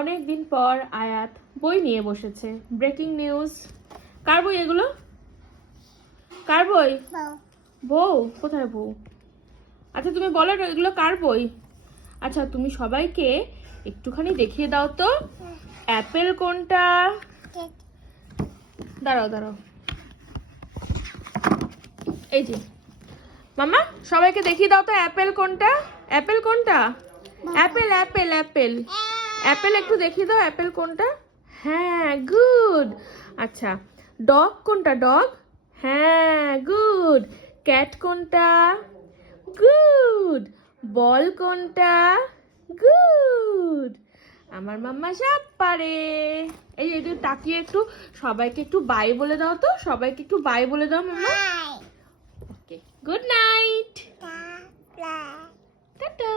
অনেক দিন পর আয়াত বই নিয়ে বসেছে। Breaking news. কার বই এগুলো? কার বই? বউ? কোথায় বউ? আচ্ছা তুমি বলো এগুলো কার বই? আচ্ছা তুমি সবাইকে একটুখানি দেখিয়ে দাও তো অ্যাপেল কোনটা। দাঁড়াও দাঁড়াও, এই যে মামা সবাইকে দেখিয়ে দাও তো অ্যাপেল কোনটা। অ্যাপেল কোনটা? অ্যাপেল অ্যাপেল অ্যাপেল অ্যাপেল একটু দেখিয়ে দাও অ্যাপেল কোনটা। হ্যাঁ গুড। আচ্ছা ডগ কোনটা? ডগ? হ্যাঁ গুড। ক্যাট কোনটা? গুড। বল কোনটা? গুড। আমার মাম্মা সব পারে। এই যে একটু তাকিয়ে একটু সবাইকে একটু বাই বলে দাও তো, সবাইকে একটু বাই বলে দাও mumma. Okay good night. Tata.